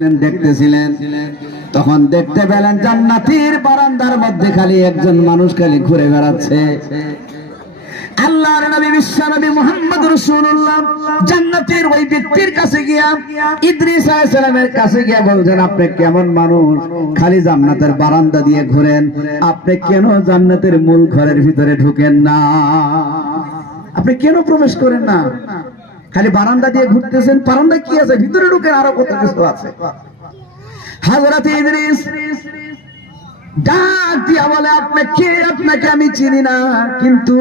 দেখতেছিলেন তখন দেখতে পেলেন জান্নাতের বারান্দার মধ্যে খালি একজন মানুষ খালি ঘুরে বেড়াচ্ছে। আল্লাহর নবী বিশ্বনবী মুহাম্মদ রাসূলুল্লাহ জান্নাতের ওই ব্যক্তির কাছে গিয়া ইদ্রিস আলাইহিস সালামের কাছে গিয়া বলছেন, আপনি কেমন মানুষ, খালি জান্নাতের বারান্দা দিয়ে ঘুরেন, আপনি কেন জান্নাতের মূল ঘরের ভিতরে ঢুকেন না? আপনি কেন প্রবেশ করেন না? খালি বারান্দা দিয়ে ঘুরতেছেন, বারান্দা কি আছে, ভিতরে ঢুকেন, আরো কত কিছু আছে। হযরত ইদ্রিস ডাক দিয়া বলে, আপনি কে? আপনাকে আমি চিনি না, কিন্তু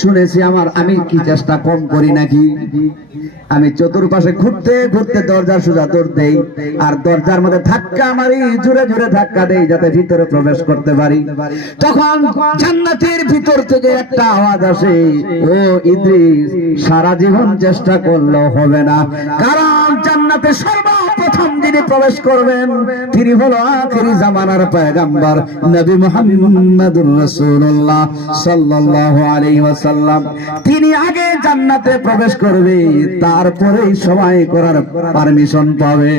শুনেছি আমি কি চেষ্টা কম করি নাকি? আমি চতুর্পাশে ঘুরতে ঘুরতে দরজার সোজা দৌড় দেই, আর দরজার মধ্যে ধাক্কা মারি, জোরে জোরে ধাক্কা দেই যাতে ভিতরে প্রবেশ করতে পারি। তখন জান্নাতের ভিতর থেকে একটা আওয়াজ আসে, ও ইদ্রিস, সারা জীবন চেষ্টা করলেও হবে না, কারণ জান্নাতে সর্বপ্রথম যিনি প্রবেশ করবেন তিনি হলো আখিরি জামানার পয়গম্বর নবী মুহাম্মদুর রাসূলুল্লাহ সাল্লাল্লাহু আলাইহি ওয়াসাল্লাম। তিনি আগে জান্নাতে প্রবেশ করবে, তারপরেই সবাই করার পারমিশন পাবে।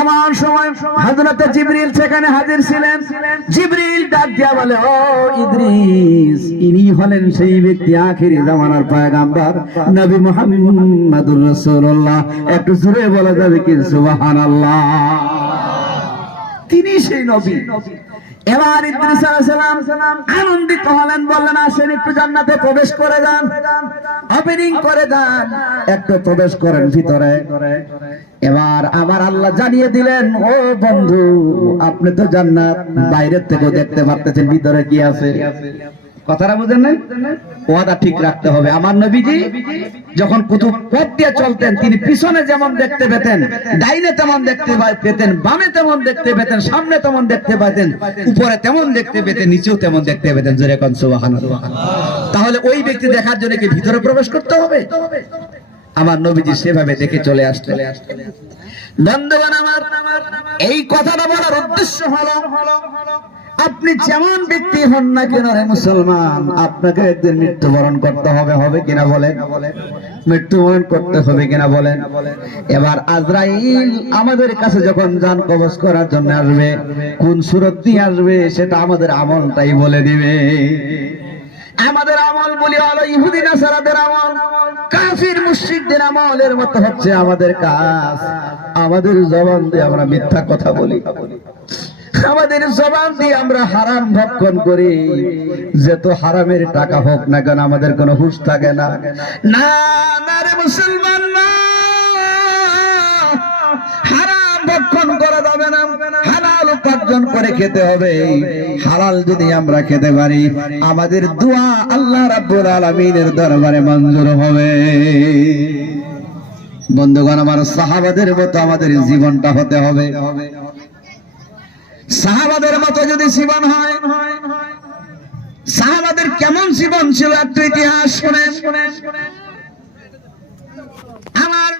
এমন সময় হযরত জিবরিল সেখানে হাজির ছিলেন। জিবরিল ডাক দিয়া বলে, ও ইদ্রিস, ইনি হলেন সেই ব্যক্তি, আখিরি জামানার পয়গম্বর নবী মুহাম্মদুর রাসূলুল্লাহ। একটু জোরে বলা যাবে কি সুবহানাল্লাহ? তিনি সেই নবী। এবার ইদ্রিস আলাইহিস সালাম আনন্দিত হলেন, বললেন, আসেন একটু জান্নাতে প্রবেশ করে যান, ওপেনিং করে যান, একটু প্রবেশ করেন ভিতরে। এবার আমার আল্লাহ জানিয়ে দিলেন, ও বন্ধু, আপনি তো জান্নাত বাইরের থেকে দেখতে পারতেছেন, ভিতরে কি আছে। কথাটা বুঝেন না? ওয়াদা ঠিক রাখতে হবে। আমার নবীজি যখন কুতুব পথ দিয়ে চলতেন, তিনি পিছনে যেমন দেখতে পেতেন, ডাইনে তেমন দেখতে পেতেন, বামে তেমন দেখতে পেতেন, সামনে তেমন দেখতে পেতেন, উপরে তেমন দেখতে পেতেন, নিচেও তেমন দেখতে পেতেন। জোরে কোন সুবহানাল্লাহ। তাহলে ওই ব্যক্তি দেখার জন্য কি ভিতরে প্রবেশ করতে হবে? আমার নবীজি সেভাবে দেখে চলে আসতেন। বন্ধুগণ আমার, এই কথাটা বলার উদ্দেশ্য হলো, আপনি যেমন ব্যক্তি হন না কেন রে মুসলমান, আপনাকে একদিন মৃত্যুবরণ করতে হবে। হবে কিনা বলেন? মৃত্যুবরণ করতে হবে কিনা বলেন? এবার আজরাইল আমাদের কাছে যখন জান কবজ করার জন্য আসবে, কোন সূরত দিয়ে আসবে সেটা আমাদের আমলটাই বলে দিবে। আমাদের আমল বলি হলো ইহুদি নাসারাদের আমল, কাফির মুশরিকদের আমলের মতো হচ্ছে আমাদের কাজ। আমাদের জবান দিয়ে আমরা মিথ্যা কথা বলি, আমাদের জবান দিয়ে আমরা হারাম ভক্ষণ করি। যত হারামের টাকা হোক না কেন, আমাদের কোনো হুঁশ থাকে না। না না রে মুসলমান, না, হারাম ভক্ষণ করা যাবে না, হালাল উপার্জন করে খেতে হবে। হালাল যদি আমরা খেতে পারি, আমাদের দোয়া আল্লাহ রাব্বুল আলামিনের দরবারে মঞ্জুর হবে। বন্ধুগণ আমার, সাহাবাদের মতো আমাদের জীবনটা হতে হবে। সাহাবাদের মতো যদি জীবন হয়, সাহাবাদের কেমন জীবন ছিল একটু ইতিহাস শুনেন। আমার